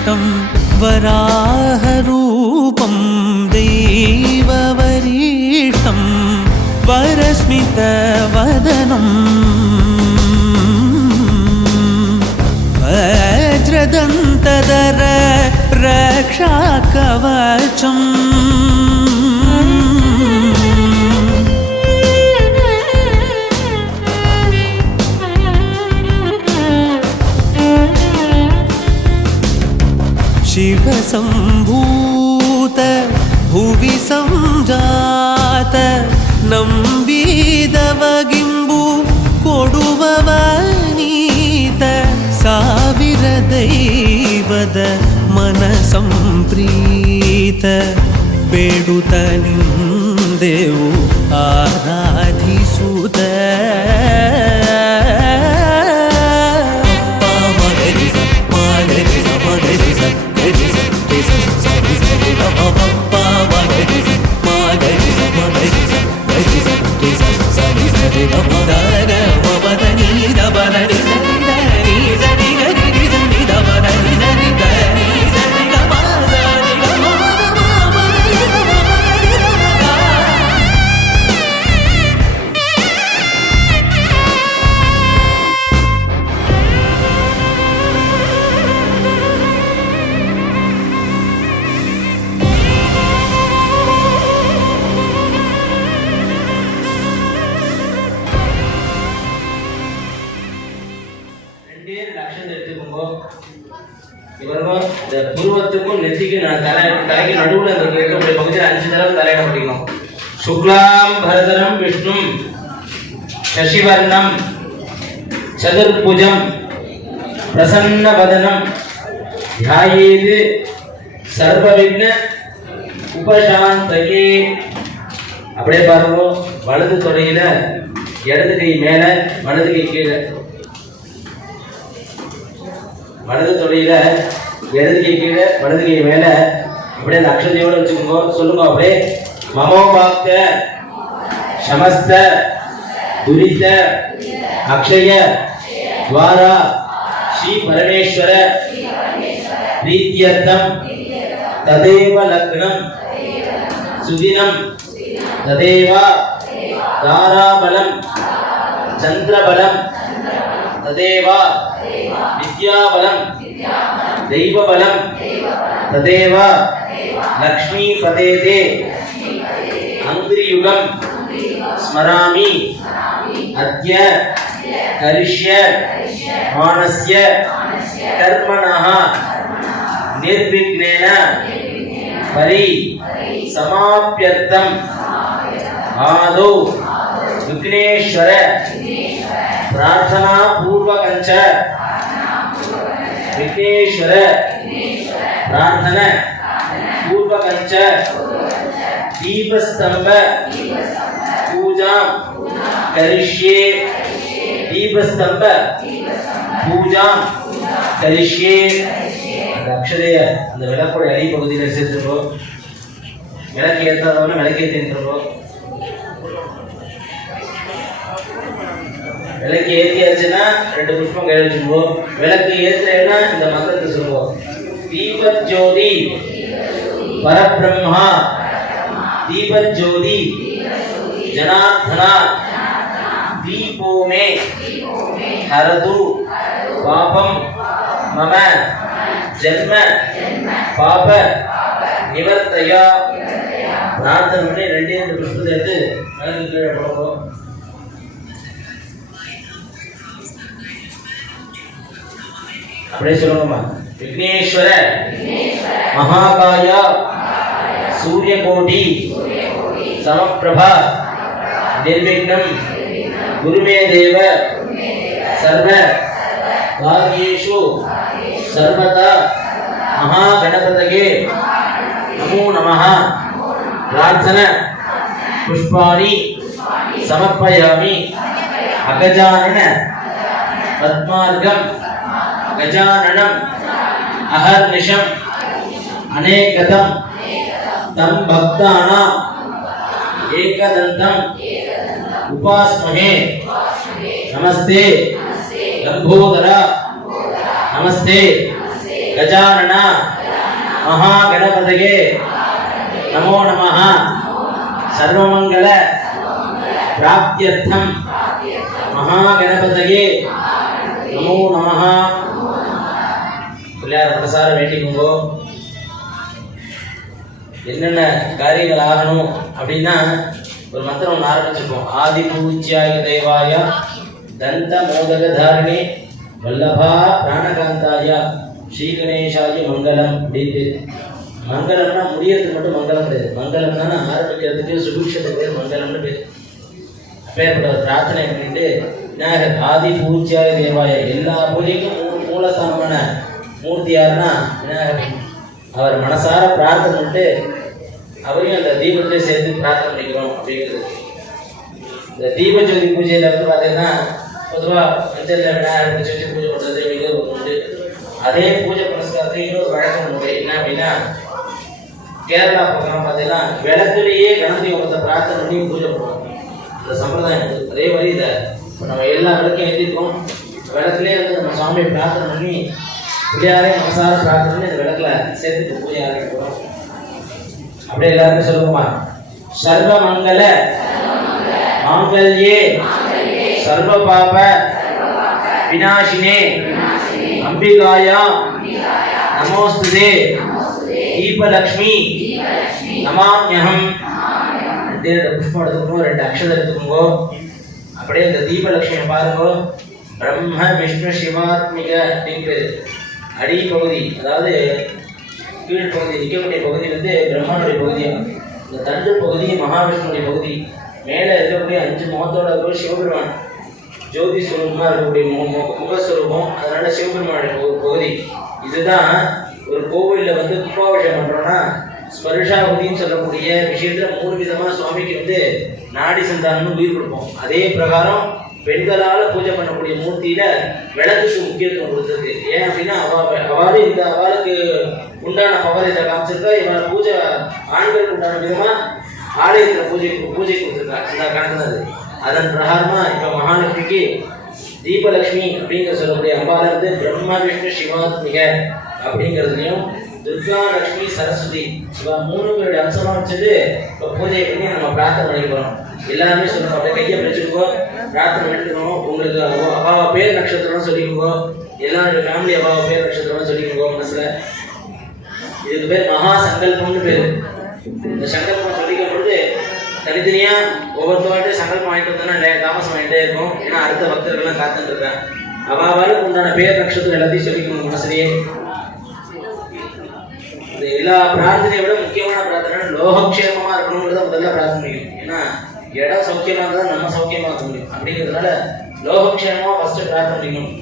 वसिष्ठं वराहरूपं दैववरिष्ठं वरस्मितवदनं वज्रदन्तधर रक्षाकवचम् शिवसम्भूत भुवि संजात नम्बिदवगिम्बु कोडुववनीत ಸಾವಿರ ದೈವದ ಮನಸಂಪ್ರೀತ ಬೇಡುತ್ತ ನಿಂದೆವು ಆರಾಧಿಸುತ್ತ புருவத்துக்கும் நெத்திக்கு தலைக்கு நடுவுல இருக்கக்கூடிய பகுதியில் 5 தடவை தலையிட படிக்கணும். சுக்லாம் பரதரம் விஷ்ணும் சசிவர்ணம் சதுர்புஜம் பிரசன்னவதனம் ध्यायेत् सर्वविघ्न उपशान्तये. அப்படியே பாருங்க. வலது தொடையில இடது கை மேல வலது கை கீழே, வலது தொடையில இடது கை கீழே வலது கை மேல அப்படியே அந்த அக்ஷதையோட வச்சுக்கோங்க. சொல்லுங்க அப்படியே. மமோபாக்த சமஸ்த துரித அக்ஷய துவாரா ஸ்ரீ பரமேஸ்வர प्रीत्यर्थम तदेव लग्नं सुदिनं तदेव ताराबलं चंद्रबलं तदेव विद्याबलं दैवबलं तदेव लक्ष्मीपतेते अंग्रियुगं स्मरामि अद्य करिष्य मानस्य कर्मणः निर्विघ्नेन परि समाप्यर्थम आदौ विघ्नेश्वर प्रार्थना पूर्वकंच विघ्नेश्वर प्रार्थना पूर्वकंच दीपस्तंभ पूजा करिष्ये. दीपस्तंभ पूजा करिष्ये. அக்ஷதைய அந்த விளக்கோட அடி பகுதியில் சேர்த்துருக்கோம். விளக்கு ஏற்றாதவன விளக்கு ஏற்றிருக்கோம். விளக்கு ஏற்றியாச்சுன்னா 2 புஷ்பம் கையில் வச்சுருவோம். விளக்கு ஏற்றுறேன்னா இந்த மந்திரத்தை சொல்லுவோம். தீபஜோதி பரபிரம்மா தீபஜோதி ஜனார்தனா दीपो में हरदु पापम मम जन्म पाप निवर्तया. प्रार्थना பண்ணி 2 புஷ்பத்தை எடுத்து மேலே கீழே போடுவோம். அப்படியே சொல்லுங்கம்மா. விக்னேஸ்வர महाकाय सूर्यकोटि समप्रभा निर्विघ्नं गुरुमे देव सर्व कार्येषु सर्वदा महागणपतये नमो नमः. प्रार्थना पुष्पाणि समर्पयामि. अगजानन पद्मार्गं गजाननम् अहर्निशम् अनेकदं तं भक्तानाम् एकदन्तं उपास्महे. नमस्ते लंबोदर नमस्ते गजानन महागणपतये नमो नमः सर्वमंगल प्राप्त्यर्थम महागणपतये नमो नमः பிள்ளையார் மனசார வேண்டிக்கோங்க. என்னென்ன காரியங்கள் ஆகணும் அப்படின்னா ஒரு மந்திரம் ஒன்று ஆரம்பிச்சிருக்கோம். ஆதி பூஜ்யாய தேவாய தந்த மோதக தாரிணி வல்லபா பிராணகாந்தாய ஸ்ரீ கணேசாய மங்களம் அப்படின்னு. மங்களம்னா முடியறதுக்கு மட்டும் மங்களம் கிடையாது. மங்களம்னா ஆரம்பிக்கிறதுக்கு சுபிக்ஷத்துக்கு பேர் மங்களம்னு பேர். அப்பேற்பட்ட ஒரு பிரார்த்தனை பண்ணிட்டு விநாயகர் ஆதி பூஜ்யாய தேவாய எல்லா பூஜைக்கும் மூலஸ்தானமான மூர்த்தி யாருன்னா விநாயகர். அவர் மனசார பிரார்த்தனை பண்ணிட்டு அவரையும் அந்த தீபத்திலே சேர்த்து பிரார்த்தனை பண்ணிக்கிறோம் அப்படிங்கிறது. இந்த தீப ஜோதி பூஜையில் வந்து பார்த்தீங்கன்னா பொதுவாக மஞ்சளில் விநாயகர் வச்சு பூஜை பண்ணுறது மிக உண்டு. அதே பூஜை புரஸ்காரத்துக்கு இன்னொரு வழக்கம் உண்டு. என்ன அப்படின்னா கேரளா பக்கம் பார்த்தீங்கன்னா விளக்குலேயே கணபதி ஹோமத்தை பிரார்த்தனை பண்ணி பூஜை பண்ணுவாங்க. இந்த சம்பிரதாயம் இருக்குது. அதே மாதிரி இதை நம்ம எல்லா விளக்கையும் எழுதியிருக்கோம். விளக்குலேயே வந்து நம்ம சுவாமியை பிரார்த்தனை பண்ணி பிள்ளையாரே மனசார பிரார்த்தனை பண்ணி இந்த விளக்கில் சேர்த்துட்டு பூஜை ஆரம்பிக்கிறோம். அப்படியே எல்லாருமே சொல்லுவோமா? சர்வ மங்கள மாங்கல்யே சர்வ பாப விநாசினே அம்பிகாயா நமோஸ்துதே தீபலக்ஷ்மி நமாம்யஹம். புஷ்பம் எடுத்துக்கோங்க, 2 அக்ஷரம் எடுத்துக்கோங்க. அப்படியே இந்த தீபலட்சுமியை பாருங்க. பிரம்ம விஷ்ணு சிவாத்மிக அப்படின்னு பேரு. அடிப்பகுதி, அதாவது கீழ்ப்பகுதி நிற்கக்கூடிய பகுதி வந்து பிரம்மனுடைய பகுதியாகும். இந்த தண்டு பகுதி மகாவிஷ்ணுடைய பகுதி. மேலே இருக்கக்கூடிய 5 முகத்தோட ஒரு சிவபெருமான் ஜோதி ஸ்வரூபமாக இருக்கக்கூடிய முகஸ்வரூபம். அதனால சிவபெருமானுடைய பகுதி. இதுதான் ஒரு கோவிலில் வந்து கும்பாபிஷேகம் பண்ணுறோன்னா ஸ்பர்ஷாவதின்னு சொல்லக்கூடிய விஷயத்தில் 3 விதமாக சுவாமிக்கு வந்து நாடி சந்தானம்னு உயிர் கொடுப்போம். அதே பிரகாரம் பெண்களால் பூஜை பண்ணக்கூடிய மூர்த்தியில விளக்குக்கு முக்கியத்துவம் கொடுத்தது. ஏன் அப்படின்னா அவாறு இந்த அவளுக்கு உண்டான பவர் இதை காமிச்சிருக்கா. இவன் பூஜை ஆண்களுக்கு உண்டான விதமா ஆலயத்தில் பூஜை கொடுத்துருக்கா. அந்த கணக்கு அது. அதன் பிரகாரமா இப்ப மகாலட்சுமிக்கு தீபலட்சுமி அப்படிங்கிற சொல்லக்கூடிய அம்பால இருந்து பிரம்ம விஷ்ணு சிவாத்மிக அப்படிங்கிறதுலையும் துர்கா லட்சுமி சரஸ்வதி இவ 3 பேருடைய அம்சமா வச்சது இப்போ பூஜை பண்ணி நம்ம பிரார்த்தனை பண்ணிக்கிறோம். எல்லாருமே சொல்லுவோம். அப்படியே கையை பிடிச்சிருக்கோ, பிரார்த்தனை பண்ணிக்கணும். உங்களுக்கு அவாவ பேர் நட்சத்திரம்னு சொல்லிக்கோங்க. எல்லாருடைய ஃபேமிலி அவாவ பேர் நட்சத்திரம்னு சொல்லிக்கோங்க மனசுல. இதுக்கு பேர் மகா சங்கல்பம்னு பேரு. இந்த சங்கல்பம் சொல்லிக்கும் பொழுது தனித்தனியா ஒவ்வொருத்தவாட்டு சங்கல்பம் வாங்கிட்டு வந்தோம்னா தாமசம் வாங்கிட்டே இருக்கும். ஏன்னா அடுத்த பக்தர்கள்லாம் காத்துட்டு இருக்காங்க. அவாவாளுக்கு உண்டான பேர் நட்சத்திரம் எல்லாத்தையும் சொல்லிக்கணும் மனசுலயே. எல்லா பிரார்த்தனையை விட முக்கியமான பிரார்த்தனை லோகக்ஷேமமா இருக்கணும்ன்றத முதல்ல பிரார்த்தனை பண்ணிக்கணும். ஏன்னா இடம் சௌக்கியமா இருந்தா நம்ம சௌக்கியமா இருக்க முடியும். அப்படிங்கிறதுனால லோகக்ஷேமமா ஃபர்ஸ்ட் பிரார்த்தனை பண்ணிக்கணும்.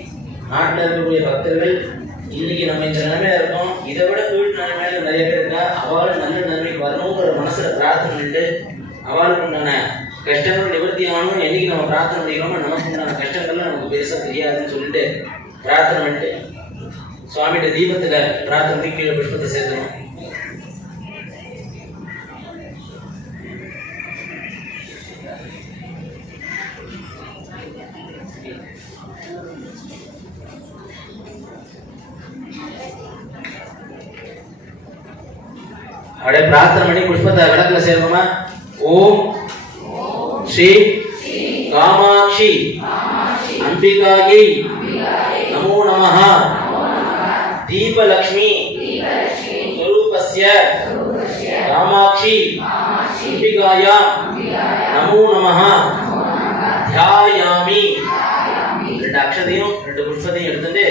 நாட்டில் இருக்கக்கூடிய பக்தர்கள் இன்னைக்கு நம்ம இந்த நிலைமையில இருக்கோம், இதை விட கீழ் நிலைமையில நிறைய பேர் இருக்கா. அவளும் நல்ல நிலைமைக்கு வரணுங்கிற மனசுல பிரார்த்தனை பண்ணிட்டு அவளுக்கு உண்டான கஷ்டங்கள் நிவர்த்தி ஆகணும். என்னைக்கு நம்ம பிரார்த்தனை பண்ணிக்கிறோமோ நமக்கு உண்டான கஷ்டங்கள்லாம் நமக்கு பெருசா தெரியாதுன்னு சொல்லிட்டு பிரார்த்தனை பண்ணிட்டு சுவாமிகிட்ட தீபத்துல பிரார்த்தனை கீழே புஷ்பத்தை சேர்த்துக்கணும். அப்படியே பிரார்த்தனை பண்ணி புஷ்பத்தை விளக்குல சேர்க்கணுமா? ஓம் ஸ்ரீ காமாட்சி அம்பிகாயை நமோ நமஹ தீபலக்ஷ்மி ஸ்வரூபஸ்ய காமாட்சி அம்பிகாயா நமோ நமஹ தியாயாமி. 2 அக்ஷதையும் 2 புஷ்பத்தையும் எடுத்துட்டு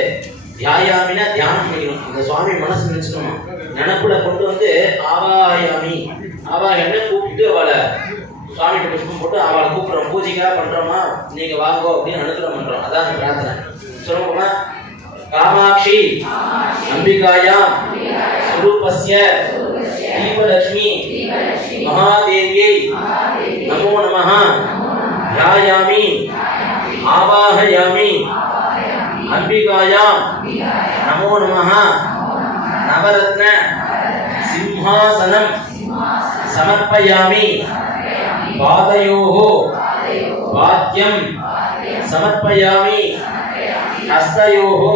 தியாயாமினா தியானம் பண்ணிக்கணும். இந்த சுவாமி மனசு நினைச்சுக்கணும். நினப்புல கொண்டு வந்து ஆவாயாமி, ஆவாயாமி கூப்பிட்டு அவளை சுவாமிகிட்ட புஷ்பம் போட்டு அவளை கூப்பிடுறோம். பூஜைக்காக பண்றோமா, நீங்க வாங்கோ அப்படின்னு அனுகிரகம் பண்றோம். அதான் பிரார்த்தனை. சொல்லுவோமா? காமாட்சி அம்பிகாயா ஸ்வரூபஸ்ய தீபலக்ஷ்மி மகாதேவியை நமோ நமஹ தியாயாமி ஆவாஹயாமி அம்பிகாயா நமோ நமஹ நவரத்ன சிம்ஹாசனம் சமர்ப்பயாமி பாதயோஹோ வாத்யம் சமர்ப்பயாமி ஹஸ்தயோஹோ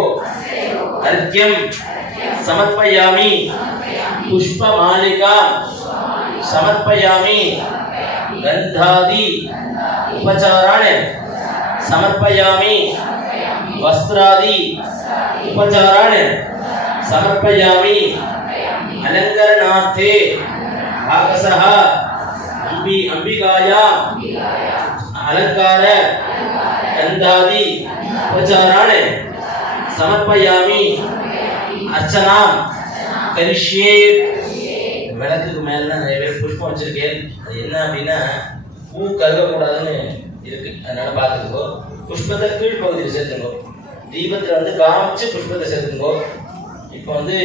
அர்க்யம் समर्पयामि पुष्पमालिका समर्पयामि गंधादि उपचारान् समर्पयामि वस्त्रादि उपचारान् समर्पयामि अलंकरणार्थे भागसः अंबिकाया अलंकार गंधादि उपचारान् समर्पयामि अर्चना करिष्ये விளக்குக்கு மேல நிறைய பேர் புஷ்பம் வச்சிருக்கேன். அது என்ன அப்படின்னா பூ கருகக்கூடாதுன்னு இருக்கு, அதனால பார்த்துக்கோ. புஷ்பத்தை கீழ்ப்பகுதியில் சேர்த்துக்கோ. தீபத்தில் வந்து காமிச்சு புஷ்பத்தை சேர்த்துக்கோ. இப்போ வந்து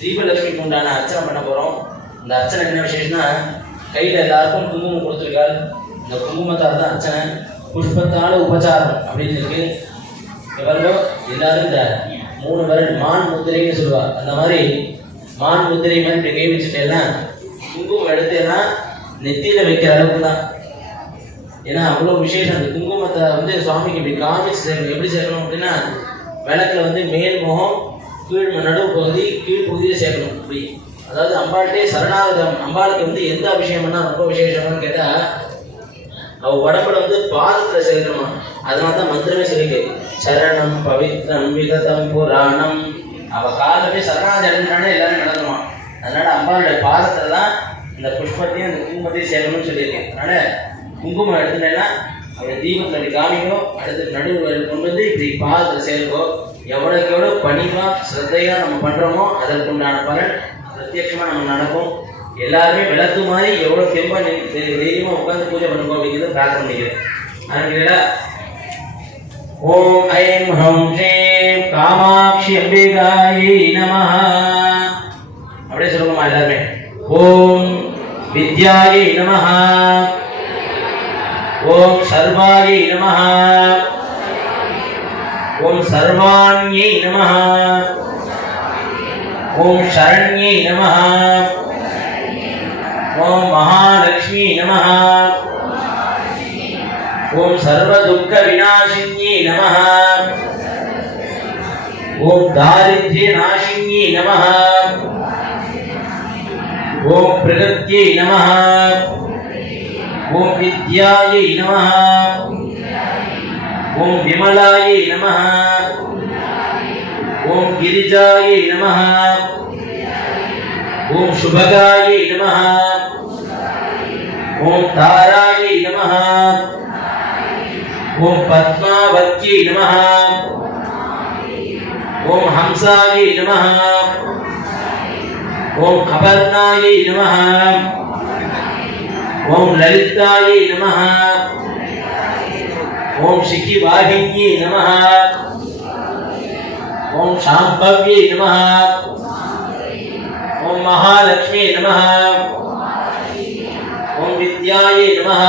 தீபலட்சுமிக்கு உண்டான அர்ச்சனை பண்ண போகிறோம். இந்த அர்ச்சனை என்ன விசேஷம்னா, கையில் எல்லாருக்கும் குங்குமம் கொடுத்துருக்காள். இந்த குங்குமத்தால் தான் அர்ச்சனை, புஷ்பத்தால் உபச்சாரம் அப்படின்னு இருக்கு. எவ்வளோ எல்லாரும் இந்த 3 விரல் மான் முத்திரைன்னு சொல்லுவாள். அந்த மாதிரி மான் முத்திரை மாதிரி இப்படி கை வச்சுட்டேன்னா குங்குமம் எடுத்தேன்னா நெத்தியில் வைக்கிற அளவுக்கு தான். ஏன்னா அவ்வளோ விசேஷம். அந்த குங்குமத்தை வந்து சுவாமிக்கு இப்படி காமிச்சு சேர்க்கணும். எப்படி சேர்க்கணும் அப்படின்னா, விளக்கில் வந்து மேல் முகம் கீழ் நடுவு பகுதி கீழ்ப்பகுதியை சேர்க்கணும். இப்படி அதாவது அம்பாள்கிட்டே சரணாகதம். அம்பாளுக்கு வந்து எந்த அபிஷேகம்னா ரொம்ப விசேஷம்னு கேட்டால், அவள் உடம்புல வந்து பாதத்தில் சேர்க்கணுமா. அதனால தான் மந்திரமே சொல்லிக்கு சரணம் பவித்ரம் விகதம் புராணம். அவள் காலமே சரணாகதி அடைஞ்சானே எல்லாரும் நடந்துருவான். அதனால அம்பாளுடைய பாதத்தில் தான் இந்த புஷ்பத்தையும் அந்த குங்குமத்தையும் சேர்க்கணும்னு சொல்லியிருக்கேன். அதனால குங்குமம் எடுத்துட்டேன்னா அவருடைய தீபத்தில் அப்படி காமிக்கோ, அடுத்து நடுவில் கொண்டு வந்து இப்படி பாதத்தில் சேர்க்கோ. எவ்வளோக்கு எவ்வளோ பணிவாக ஸ்ரத்தையாக நம்ம பண்ணுறோமோ அதற்கு உண்டான பலன் பிரத்யட்சமாக நம்ம நடக்கும். எல்லாருமே விளக்கு மாதிரி எவ்வளோ தெம்பாக தைரியமாக உட்காந்து பூஜை பண்ணுவோம் அப்படிங்கிறத பிரார்த்தனை பண்ணிக்கிறேன். அதனால ஓம் ஐம் ஹம் ஸ்ரீம் காமாட்சி அம்பிகாயை நமஹ அப்படியே சொல்லுங்கம்மா எல்லாருமே. ஓம் வித்யாயை நமஹ, ஓம் சர்வாயை நமஹ, ஓம் சர்வாண்யை நமஹ, ஓம் சரண்யை நமஹ, ஓம் மகாலட்சுமி நமஹ, ஓம் சர்வ துக்க விநாசின்யே நமஹ, ஓம் தாரித்ர்ய நாசின்யே நமஹ, ஓம் பிரகத்யே நமஹ, ஓம் வித்யாயை நமஹ, ஓம் விமலாயை நமஹ, ஓம் கிரிஜாயை நமஹ, ஓம் சுபகாயை நமஹ, ஓம் தாராயை நமஹ, ஓம் பத்மாவத்யை நமஹ, ஓம் ஹம்சாயை நமஹ, ஓம் அபர்ணாயை நமஹ, ஓம் லலிதாயை நமஹ, ஓம் சிகிவாகின்யை நமஹ, ஓம் சாம்பவ்யை நமஹ, ஓம் மகாலட்சுமி நமஹ, ஓம் வித்யாயை நமஹ,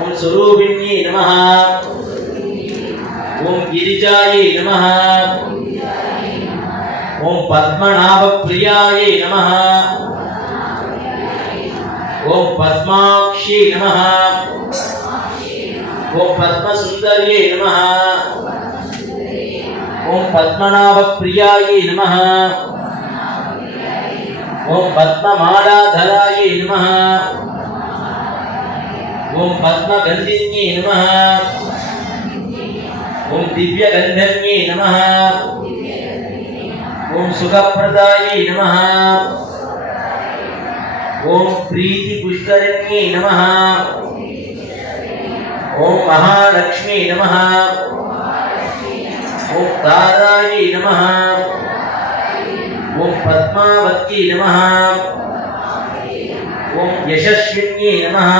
ஓம் சுரூபிண்யை நமஹ, ஓம் கிரிஜாயை நமஹ, ஓம் பத்மநாப பிரியாயை நமஹ, ஓம் பத்மாக்ஷி நமஹ, ஓம் பத்மசுந்தரியை நமஹ, ஓம் பத்மநாப பிரியாயை நமஹ, ஓம் பத்மமாலாதராயை நமஹ, ஓம் பத்மகந்தின்யை நமஹ, ஓம் திவ்யகந்தன்யை நமஹ, ஓம் சுகப்பிரதாயை நமஹ, ஓம் பிரீதி புஷ்கரண்யை நமஹ, ஓம் மகாலட்சுமி நமஹ, ஓம் தாராயை நமஹ, ஓம் பத்மாவத்யை நமஹ, ஓம் யசஸ்வின்யை நமஹ,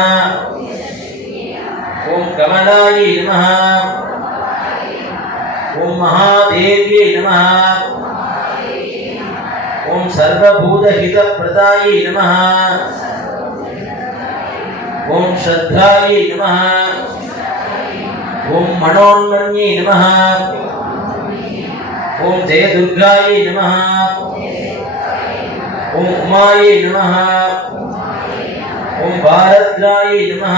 ஓம் கமலாயை நமஹ, ஓம் மகாதேவ்யை நமஹ, ஓம் சர்வபூதஹிதப்ரதாயை நமஹ, ஓம் ஸ்ரத்தாயை நமஹ, ஓம் மனோன்மன்யை நமஹ, ஓம் ஜெயதுர்காயை நமஹ, ஓம் உமாயை நமஹ, ஓம் பாரத்ராயை நமஹ,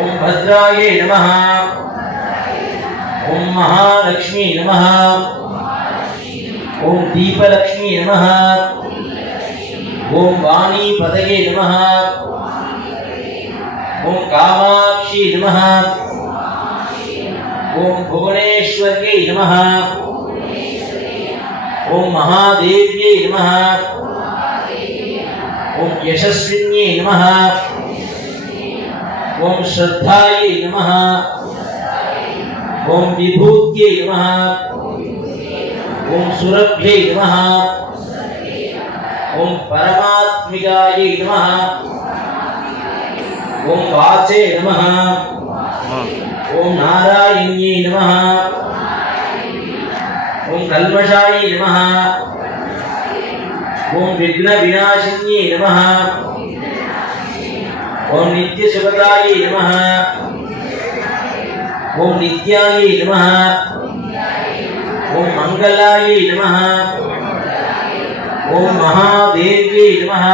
ஓம் பத்ராயை நமஹ, ஓம் மகாலட்சுமி நமः. ஓம் தீபலட்சுமி நமः. ஓம் வாணி பதகே நமः. ஓம் காமாட்சி நமः. ஓம் புவனேஸ்வர்யை நமः. ஓம் மகாதேவ்யை நமः. ஓம் யசஸ்வின்யை நமः. ஓம் ஸ்ரத்தாயை நமः. ஓம் விபூத்யை நமः. ஓம் சுரப்யை நமः. ஓம் பரமாத்மிகாயை நமः. ஓம் வாச்சே நமः. ஓம் நாராயண்யை நமः. ஓம் கல்மஷாயை நமः. ஓம் விக்ன விநாசின்யை நமः. ஓம் நித்ய சுகதாயை நமः. ஓம் நித்யாயை நமः. ஓம் மங்களாயை நமः. ஓம் மகாதேவ்யை நமः.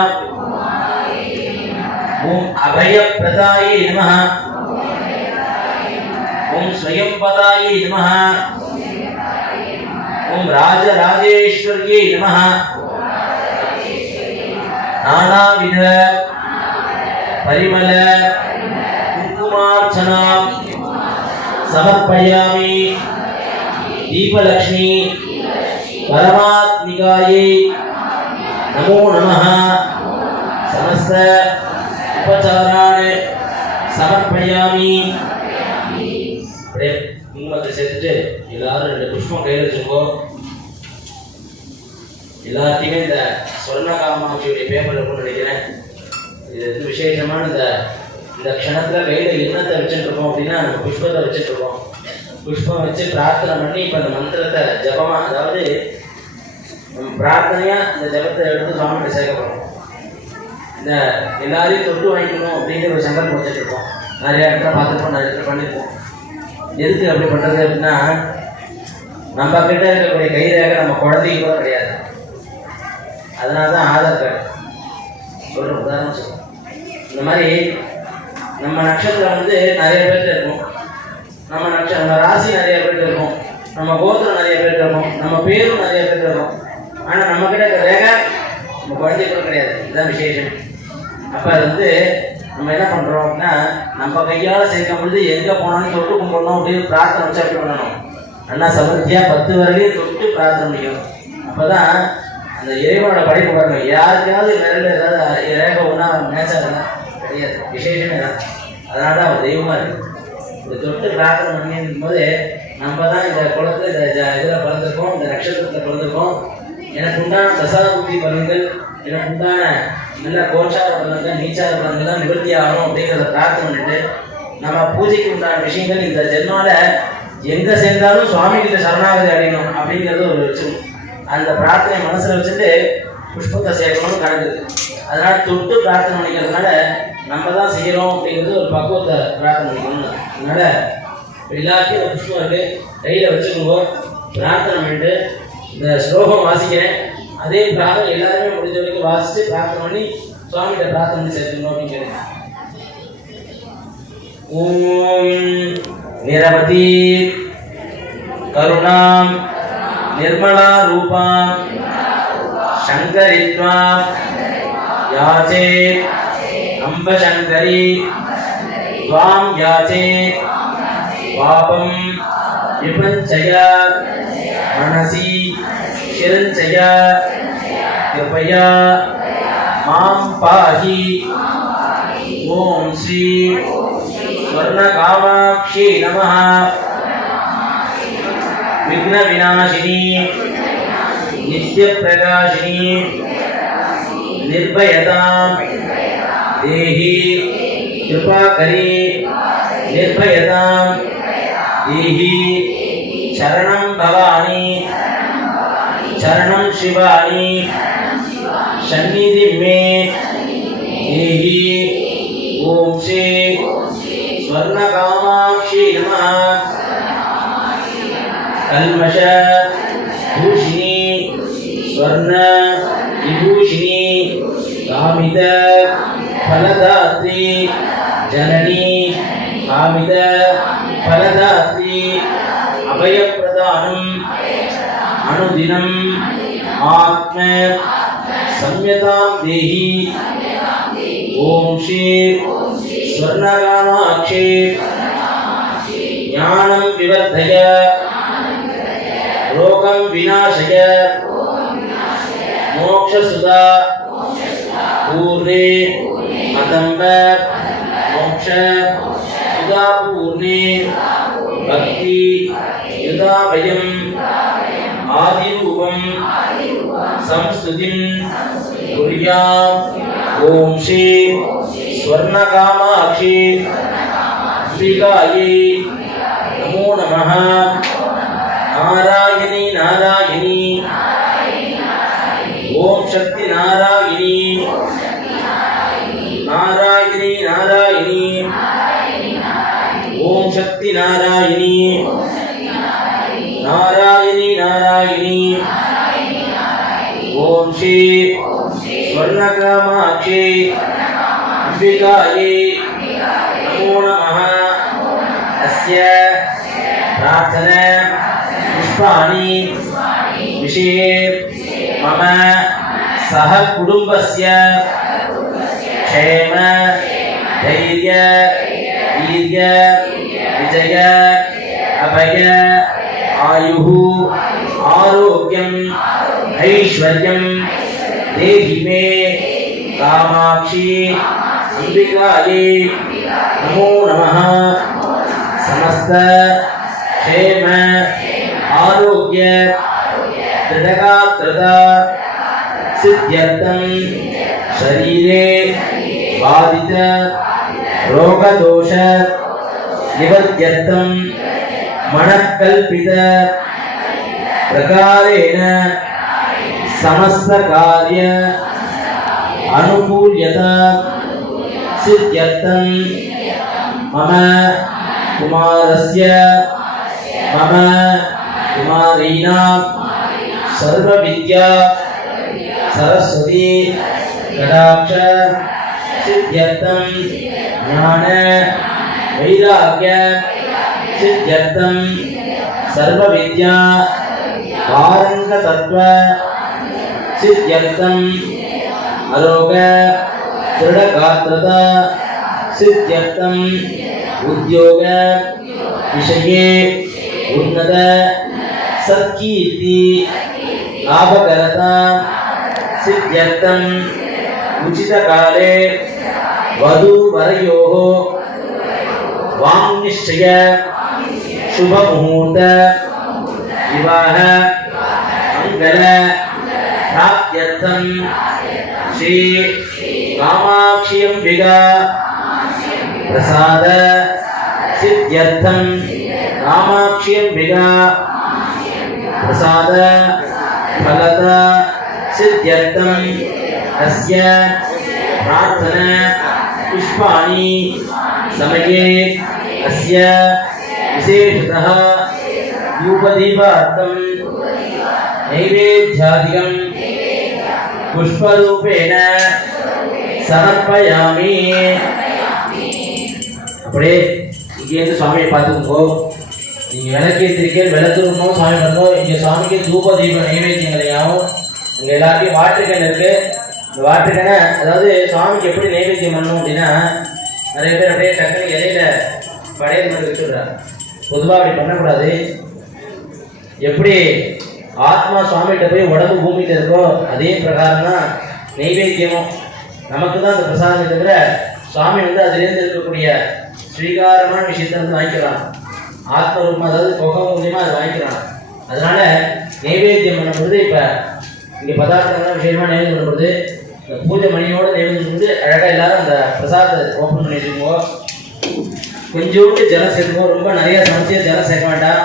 ஓம் அபயப்ரதாயை நமः. ஓம் ஸ்வயம்பதாயை நமः. ஓம் ராஜராஜேஸ்வர்யை நமः. நானாவித பரிமள குங்குமார்ச்சனாம் சமர்ப்பயாமி. தீபலக்ஷ்மி பரமாத்மிகாயை நமோ நமः. சமஸ்த உபசாரான் சமர்ப்பயாமி. அப்படியே குங்குமத்தை சேர்த்துட்டு எல்லாரும் 2 புஷ்பம் கையில் வச்சுக்கோ. எல்லாத்தையுமே இந்த சொர்ண காமாட்சியுடைய பேப்பர் இருக்கும்னு நினைக்கிறேன். இது வந்து விசேஷமான இந்த க்ஷணத்தில் கையில் என்னத்தை வச்சுட்டுருக்கோம் அப்படின்னா நம்ம புஷ்பத்தை வச்சுட்ருக்கோம். புஷ்பம் வச்சு பிரார்த்தனை பண்ணி இப்போ அந்த மந்திரத்தை ஜபமாக, அதாவது நம்ம பிரார்த்தனையாக இந்த ஜபத்தை எடுத்து சுவாமிகிட்ட சேர்க்கப்படுறோம். இந்த எல்லாரையும் தொட்டு வாங்கிக்கணும் அப்படிங்கிற ஒரு சங்கல்பம் வச்சுட்ருக்கோம். நிறைய இடத்துல பார்த்துருப்போம், நிறைய இடத்துல பண்ணியிருப்போம். எதுக்கு அப்படி பண்ணுறது அப்படின்னா, நம்ம கிட்ட இருக்கக்கூடிய கைரேகை நம்ம குழந்தைக்கு கூட கிடையாது. அதனால தான் ஆதார் கார்டு சொல்கிற உதாரணம் சொல்லுவோம். இந்த மாதிரி நம்ம நட்சத்திரம் வந்து நிறைய பேர்கிட்ட இருக்கும். நம்ம ராசி நிறைய பேர்கிட்ட இருக்கும். நம்ம கோத்திரம் நிறைய பேர்கிட்ட இருக்கும். நம்ம பேரும் நிறைய பேர்கிட்ட இருக்கும். ஆனால் நம்ம கிட்ட இருக்க ரேகை நம்ம குழந்தைக்கு கூட கிடையாது. இதுதான் விசேஷம். அப்போ அது வந்து நம்ம என்ன பண்ணுறோம் அப்படின்னா, நம்ம கையால் சேர்க்கும் பொழுது எங்கே போனாலும் தொட்டு கும்பிடணும் அப்படின்னு பிரார்த்தனை வச்சு அப்படி பண்ணணும். நல்லா சமர்த்தியாக 10 வரலையும் தொட்டு பிரார்த்தனை பண்ணிக்கணும். அப்போ தான் அந்த இறைவனோட படைப்பு வரணும். யாருக்காவது விரல் ஏதாவது ரேகை ஒன்றா மேட்சாக கிடையாது. விசேஷமே தான். அதனால தான் அவர் தெய்வமாக இருக்குது. இந்த தொட்டு பிரார்த்தனை பண்ணியிருக்கும் போது நம்ம தான் இந்த குளத்தில் இதில் பிறந்திருக்கோம், இந்த நட்சத்திரத்தில் பிறந்திருக்கோம். எனக்கு உண்டான தசாத புத்தி பலன்கள், எனக்கு உண்டான நல்ல கோச்சார பலன்கள், நீச்சார பலன்கள்லாம் நிவர்த்தி ஆகணும் அப்படிங்கிறத பிரார்த்தனை பண்ணிட்டு நம்ம பூஜைக்கு உண்டான விஷயங்கள் இந்த ஜென்மாவில் எங்கே சேர்ந்தாலும் சுவாமி கிட்ட சரணாகதி அடையணும் அப்படிங்கிறது ஒரு வச்சுக்கணும். அந்த பிரார்த்தனை மனசில் வச்சுட்டு புஷ்பத்தை சேர்க்கணும்னு கணக்கு. அதனால தொட்டு பிரார்த்தனை பண்ணிக்கிறதுனால நம்ம தான் செய்கிறோம் அப்படிங்கிறது ஒரு பக்குவத்தை பிரார்த்தனை பண்ணிக்கணும். அதனால எல்லாத்தையும் ஒரு புஷ்பம் இருக்கு கையில் வச்சுக்கோங்க. பிரார்த்தனை பண்ணிட்டு இந்த ஸ்லோகம் வாசிக்கிறேன். அதே பிரார்த்தனை எல்லாருமே முடிஞ்ச வரைக்கும் வாசித்து பிரார்த்தனை பண்ணி சுவாமிகிட்ட பிரார்த்தனை பண்ணி சேர்த்துக்கணும் அப்படிங்கிறேன். ஓம் நிரவதி கருணாம் निर्मला रूपा शंकरित्वा याचे अम्ब शंकरी त्वां याचे पापं विपञ्चय मनसि शिरञ्चय कृपया मां पाहि. ओम श्री स्वर्णकामाक्षी नमः. विघ्न विनाशिनी नित्य प्रकाशिनी निर्भयता देहि कृपा करी निर्भयता देहि. शरणं भवानी शरणं शिवानी सन्निधि में देहि. ओम श्री स्वर्णकामाक्षी नमः. कल्मष भूषिणी स्वर्ण विभूषिणी कामित फलदात्री जननी कामित फलदात्री अभयप्रदानम् अनुदिनम् आत्म संयतां देहि ओम श्री स्वर्णकामाक्षी ज्ञानं विवर्धय रोगं विनाशय मोक्षसुधा पूर्णे अतंब मोक्ष सुधा पूर्णे भक्ति युधा भयम् आदिरूपं संस्तुतिं कुर्याम् ओम श्री स्वर्णकामाक्षी अंबिकायै नमो नमः नारायणी नारायणी ओम शक्ति नारायणी नारायणी नारायणी ओम शक्ति नारायणी नारायणी नारायणी ओम श्री स्वर्णकामाक्षी अंबिकायै नमो नमः अस्य प्रार्थना पुष्पाणि विषये मम सह कुटुंबस्य क्षेम धैर्य वीर्य विजय अभय आयुः आरोग्यम् ऐश्वर्यं देहि मे कामाक्षी अंबिकायै नमो नमः समस्त क्षेम आरोग्य दृढ़गात्रता सिद्ध्यर्थं शरीरे बाधित रोगदोष निवर्त्यर्थं मनःकल्पित प्रकारेण समस्त कार्य अनुकूल्यता सिद्ध्यर्थं मम कुमारस्य मम कुमारीणां सर्वविद्या सरस्वती कटाक्ष सिद्ध्यर्थं ज्ञान वैराग्य सिद्ध्यर्थं सर्वविद्या पारंगतत्व सिद्ध्यर्थं अरोग दृढ़गात्रता सिद्ध्यर्थं उद्योग विषये उन्नत सत्कीर्ति लाभकरता सिद्ध्यर्थं उचित काले वधूवरयोः वाङ्निश्चय शुभ मुहूर्त विवाह मंगल प्राप्त्यर्थं श्री कामाक्षी अंबिका प्रसाद सिद्ध्यर्थं कामाक्षी अंबिका प्रसाद फलदा सिद्ध्यर्थं अस्य प्रार्थना पुष्पाणि समये अस्य विशेषतः धूपदीपार्थं नैवेद्यादिकं पुष्परूपेण समर्पयामि அப்படியே இங்கேருந்து சுவாமியை பார்த்துக்கோ. நீங்கள் விளக்கேற்றிருக்கேன் விளக்குறணும் சாமி பண்ணணும். இங்கே சுவாமிக்கு தூப தீப நைவேத்தியங்களையாகவும் இங்கே எல்லாத்தையும் வாட்டுக்கண் இருக்குது. இந்த வாட்டுக்கணை அதாவது சுவாமிக்கு எப்படி நைவேத்தியம் பண்ணணும் அப்படின்னா நிறைய பேர் அப்படியே டக்குனு இலையில படையல் மாதிரி வச்சுடுறாங்க. பொதுவாக அப்படி பண்ணக்கூடாது. எப்படி ஆத்மா சுவாமிகிட்ட போய் உடம்பு பூமிகிட்ட இருக்கோ அதே பிரகாரம் தான் நைவேத்தியமும். நமக்கு தான் அந்த பிரசாதம் தவிர சுவாமி அதுலேருந்து இருக்கக்கூடிய ஸ்வீகாரமான விஷயத்தை வாங்கிக்கிறான். ஆத்ம ரூபம் அதாவது புகை மூலியமா அதை வாங்கிக்கிறான். அதனால நைவேத்தியம் பண்ணும்போது இப்போ இங்கே பதார்த்தங்கள்லாம் விஷயமா நைவேத்தியம் பண்ணும்போது இந்த பூஜை மணியோட நைவேத்தியம் வந்து அழகாக எல்லாரும் அந்த பிரசாதத்தை ஓப்பன் பண்ணி வச்சுக்கோ. கொஞ்சோண்டு ஜலம் சேர்த்துக்கோ. ரொம்ப நிறைய சமைச்சு ஜலம் சேர்க்க வேண்டாம்.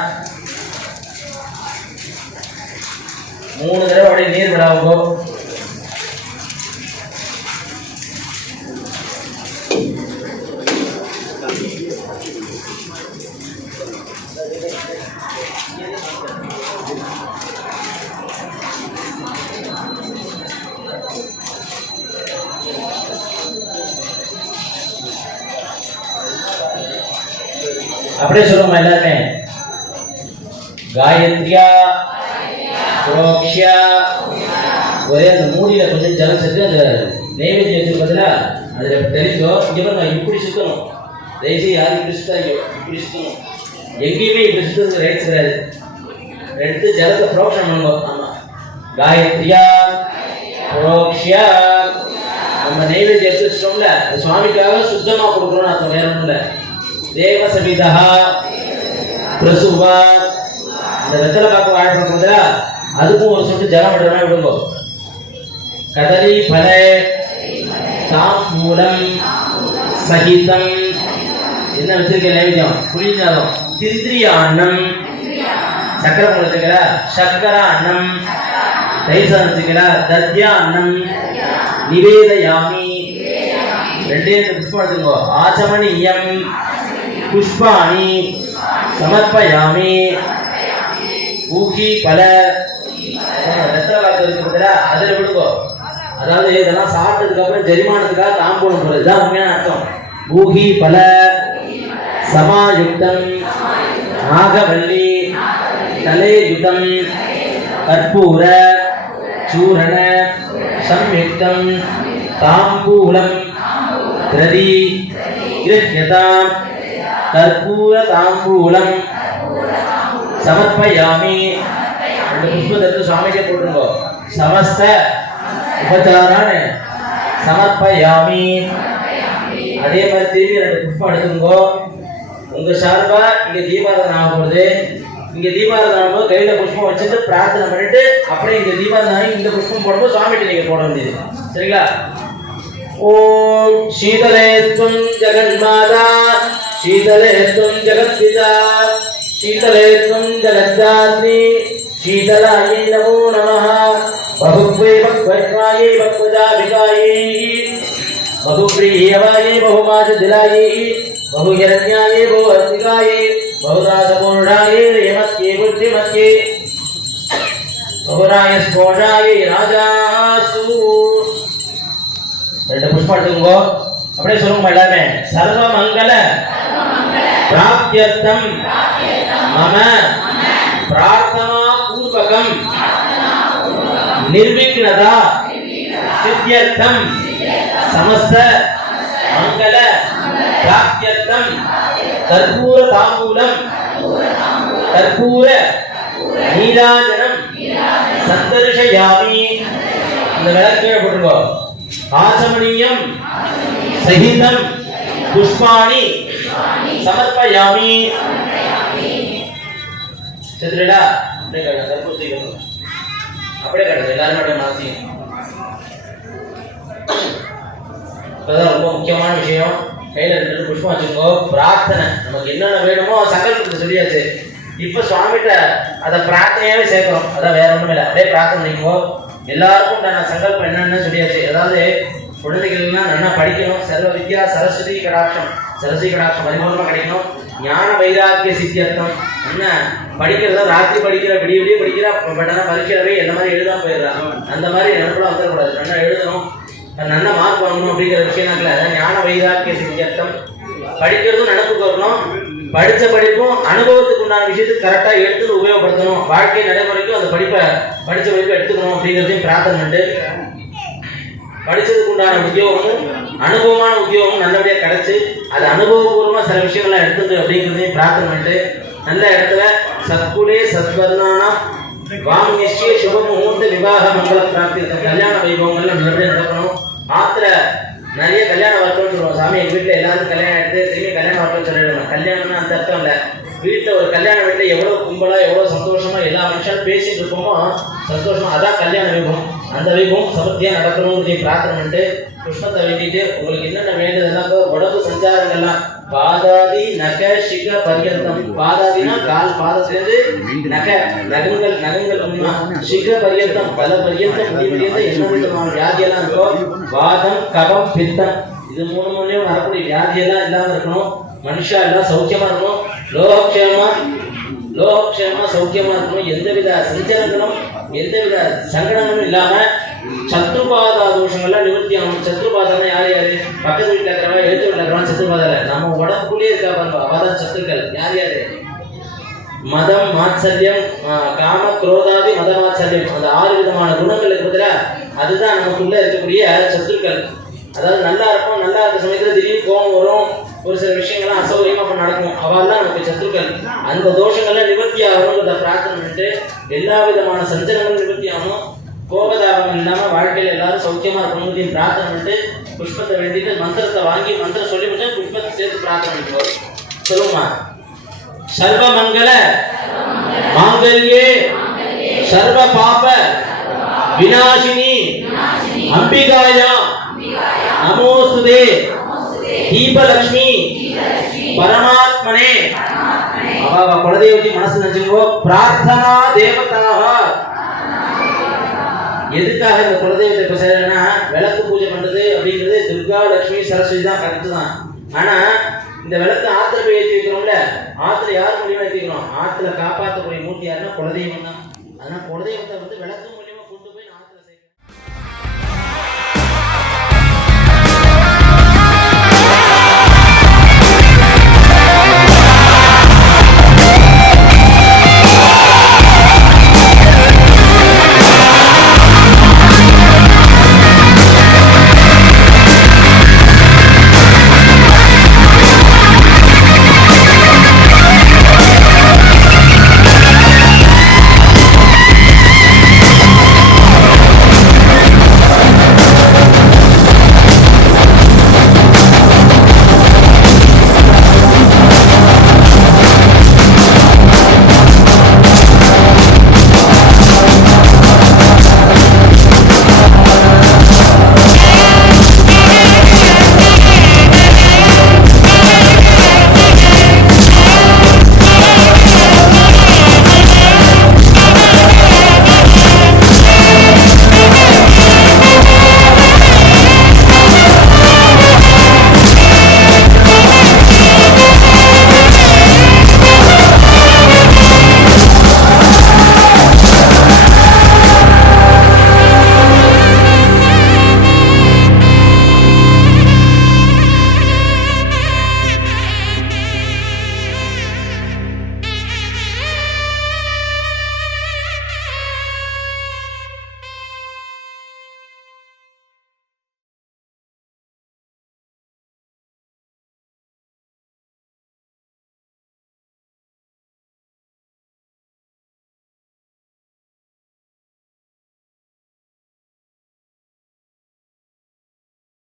3 தடவை அப்படியே நீர் விடாவுங்கோ. அப்படியே சொல்லுமா எல்லாருமே. காயத்ரியா புரோக்ஷ்யா. ஒரே அந்த மூடியில கொஞ்சம் ஜலம் சேர்த்து அந்த நைவேத்தியம் வச்சிருப்பதுல அதில் தெரிஞ்சோ இங்கே பாருங்க, இப்படி சுற்றணும். தயவுசெய்து யாரும் இப்படி சுத்தாங்க, இப்படி சுற்றணும். எங்கேயுமே இப்படி சுற்றுறது ரைட்ஸ் கிடையாது. எடுத்து ஜலத்தை புரோக்ஷனம் பண்ணுவோம். ஆமாம், காயத்ரியா புரோக்ஷ்யா. நம்ம நைவேத்தியம் எடுத்து வச்சிட்டோம்ல, சுவாமிக்காக சுத்தமாக கொடுக்குறோம்னு அர்த்தம், வேற ஒன்றும் இல்லை. தேவ சபிதா பிரசுவா. இந்த வெத்தலை பாக்கு வாழைப்பழம் போதா அதுக்கும் ஒரு சொட்டு ஜலம் விடுறா விடுங்கோ. கதலி பல தாம்பூலம் சகிதம். என்ன வச்சிருக்க நைவேத்தியம்? புளிஞ்சாதம், திந்திரியா அன்னம், சக்கரை பொங்கல் வச்சுக்கல, சக்கரா அன்னம், தயிர் சாதம் வச்சுக்கல, தத்யா அன்னம், நிவேதயாமி. ரெண்டே புஷ்பம் எடுத்துக்கோ. ஆச்சமணியம் புஷ்பாணி சமர்ப்பயாமி. ஊகி பல வெத்தலை பாக்கு இருக்கிறதுல அதில் விடுங்கோ. அதாவது இதெல்லாம் சாப்பிட்டதுக்கு அப்புறம் ஜெரிமானத்துக்காக தாம்பூலம் போடுறது, இதுதான் உண்மையான அர்த்தம். ஊகி பல சமாயுக்தம் நாகவல்லி தலேயுதம் கற்பூர சூரண சம்யுக்தம் தாம்பூலம் பிரதி கிருஷ்யதாம் கற்பூர தாம்பூலம் சமர்ப்பயாமி. அந்த புஷ்பத்தை சுவாமிக்கே போட்டுருங்கோ. சமஸ்த உபச்சாரான சமர்ப்பயாமி. அதே மாதிரி திரும்பி 2 புஷ்பம் எடுத்துங்கோ. உங்க சார்பா இங்க தீபாராதனை ஆக போகுது. இங்க தீபாராதனை ஆகும்போது கையில புஷ்பம் வச்சுட்டு பிரார்த்தனை பண்ணிட்டு அப்படியே இங்க தீபாராதனை இந்த புஷ்பம் போடும்போது சுவாமிகிட்ட நீங்க போட வேண்டியது. சரிங்களா? ஓம் சீதலே துவம் ஜெகன்மாதா சீதலே துவம் ஜெகத்பிதா சீதலே துவம் ஜெகத்தாத்ரி சீதலாயை நமோ நமः. बहुप्रे भक्त्वाये भक्तजाभिकाये बहुप्रियवाये बहुमाशदिलाये बहुहिरण्याये बहुहस्तिकाये बहुराजपूर्णाये रेमस्ये बुद्धिमस्ये बहुरायस्फोटाये राजासु. 2 புஷ்பம் எடுத்துக்கோ. அப்படியே சொல்லுங்க எல்லாமே. சர்வமங்கல பிராப்த்யர்த்தம் மம பிரார்த்தனா பூர்வகம் निर्विघ्नता सिद्ध्यर्थम समस्त मंगल प्राप्त्यर्थम कर्पूर तांबूलम कर्पूर नीराजनम संदर्शयामि. இந்த விளக்கே போடுங்க. ஆசமணியம் சகிதம் புஷ்பாணி சமர்ப்பயாமி. சரிடா? அப்படியே கற்பூரத்தை அப்படியே கிடையாது, எல்லாருமே மாசியும். இப்பதான் ரொம்ப முக்கியமான விஷயம். கையில 2 புஷ்பம் வச்சுக்கோ. பிரார்த்தனை நமக்கு என்னென்ன வேணுமோ சங்கல்பத்தை சொல்லியாச்சு. இப்ப சுவாமிகிட்ட அதை பிரார்த்தனையாவே சேர்க்கிறோம். அதான் வேற ஒண்ணுமே இல்லை. அப்படியே பிரார்த்தனை பண்ணிக்கோ. எல்லாருக்கும் நான் சங்கல்பம் என்னன்னு சொல்லியாச்சு. அதாவது குழந்தைகள்லாம் நல்லா படிக்கணும். சர்வ வித்யா சரஸ்வதி கடாட்சம், சரஸ்வதி கடாட்சம் பரிபூர்ணமா கிடைக்கணும். ஞான வைராக்கிய சித்தியர்த்தம். என்ன படிக்கிறதா ராத்திரி படிக்கிற விடிய விடிய படிக்கிற பட் ஆனால் பரீட்சையிலவே என்ன மாதிரி எழுதாம போயிடுறாங்க. அந்த மாதிரி நினைப்பெல்லாம் வந்துடக்கூடாது. நல்லா எழுதணும், நல்லா மார்க் வாங்கணும் அப்படிங்கிற விஷயம்னாக்கல ஞான வைராக்கிய சித்தியர்த்தம். படிக்கிறதும் நினைப்புக்கு வரணும். படித்த படிப்பும் அனுபவத்துக்கு உண்டான விஷயத்துக்கு கரெக்டாக எடுத்து உபயோகப்படுத்தணும். வாழ்க்கை நடைமுறைக்கும் அந்த படிப்பை படித்த படிப்பை எடுத்துக்கணும் அப்படிங்கிறதையும் பிரார்த்தனை பண்ணிட்டு படித்ததுக்கு உண்டான உத்தியோகமும் அனுபவமான உத்தியோகமும் நல்லபடியாக கிடைச்சி அது அனுபவபூர்வமாக சில விஷயங்கள்லாம் எடுத்துது அப்படிங்கிறதையும் பிரார்த்தனை பண்ணிட்டு நல்ல இடத்துல சத்குலே சத்வர்ணானா வாமியஸ்ய சுப முகூர்த்த விவாக மங்கள பிராப்தி கல்யாண வைபவங்கள்லாம் நல்லபடியாக நடக்கணும். ஆத்திர நிறைய கல்யாண வர்க்கம்னு சொல்லுவோம். சாமி எங்கள் வீட்டில் எல்லாரும் கல்யாணம் எடுத்து திரும்பி கல்யாண வர்க்கம் சொல்லிடுவோம். கல்யாணம்னா அந்த அர்த்தம் இல்லை. வீட்டில் ஒரு கல்யாண வீட்டில் எவ்வளோ கும்பலாக எவ்வளோ சந்தோஷமா எல்லா மனுஷனும் பேசிட்டு இருக்கோமோ சந்தோஷமா அதான் கல்யாண வைபவம். அந்த வைபவம் சமர்த்தியாக நடக்கணும்னு பிரார்த்தனை பண்ணிட்டு புஷ்பத்தை வேண்டிட்டு உங்களுக்கு என்னென்ன வேண்டுதுன்னா உடம்பு சஞ்சாரங்கள்லாம் பாதாதி நக சிக பரியந்தம். பாதாதினா கால் பாதத்திலிருந்து நக நகங்கள் சிக பரியந்தம் பல பரியந்தம் முடிவடைந்த என்ன விதமான வியாதியெல்லாம் இருக்கோ வாதம் கபம் பித்தம் இது 3 வரக்கூடிய வியாதியெல்லாம் இல்லாமல் இருக்கணும். மனுஷா எல்லாம் சௌக்கியமா இருக்கணும். லோகக்ஷேமா சௌக்கியமா இருக்கணும். எந்தவித சஞ்சலங்களும் எந்தவித சங்கடங்களும் இல்லாம சத்ருபாத தோஷங்கள்லாம் நிவர்த்தி ஆகணும். சத்ருபாதம்னா யார் யாரு? பக்கத்து வீட்டில் இருக்கிறவங்க எழுத்து வீட்டில் இருக்கிறவங்க சத்ருபாதம். நம்ம உடம்புக்குள்ளேயே இருக்கா பாருங்க, அவதான் சத்துருக்கள். யார் யாரு? மதம், மாத்சல்யம், காம, குரோதாதி, மத மாத்சல்யம், அந்த 6 விதமான குணங்கள் இருக்குதுல, அதுதான் நமக்குள்ள இருக்கக்கூடிய சத்துருக்கள். அதாவது நல்லா இருக்கும், நல்லா இருக்க சமயத்துல திடீர்னு கோபம் வரும், ஒரு சில விஷயங்கள்லாம் அசௌகரியமா அப்ப நடக்கும், அவெல்லாம் நமக்கு சத்துருக்கள். அந்த தோஷங்கள்லாம் நிவர்த்தி ஆகணுங்கிறத பிரார்த்தனை பண்ணிட்டு எல்லா விதமான சஞ்சலங்களும் நிவர்த்தி ஆகணும், கோபதாபம் இல்லாம வாழ்க்கையில எல்லாரும் சௌக்கியமா இருக்கணும் பிரார்த்தனை பண்ணிட்டு புஷ்பத்தை வேண்டிட்டு மந்திரத்தை வாங்கி மந்திரம் சொல்லி முடிச்சு புஷ்பத்தை சேர்த்து பிரார்த்தனை பண்ணிட்டு சொல்லுமா. சர்வமங்கல மாங்கல்யே சர்வ பாப விநாசினி அம்பிகாயா நமோஸ்துதே தீபலட்சுமி பரமாத்மனே. அவ குலதெய்வத்தை மனசு நினைச்சுக்கோ. பிரார்த்தனா தேவதாக. எதுக்காக இந்த குலதெய்வத்தை இப்ப செய்யறேன்னா, விளக்கு பூஜை பண்றது அப்படிங்கிறது துர்கா, லட்சுமி, சரஸ்வதி தான், கரெக்ட் தான். ஆனா இந்த விளக்கு ஆத்துல போய் ஏற்றி வைக்கிறோம்ல, ஆத்துல யார் மூலியமா ஏற்றி வைக்கிறோம்? ஆத்துல காப்பாற்றக்கூடிய மூர்த்தி யாருன்னா குலதெய்வம் தான். அதனால குலதெய்வத்தை விளக்கு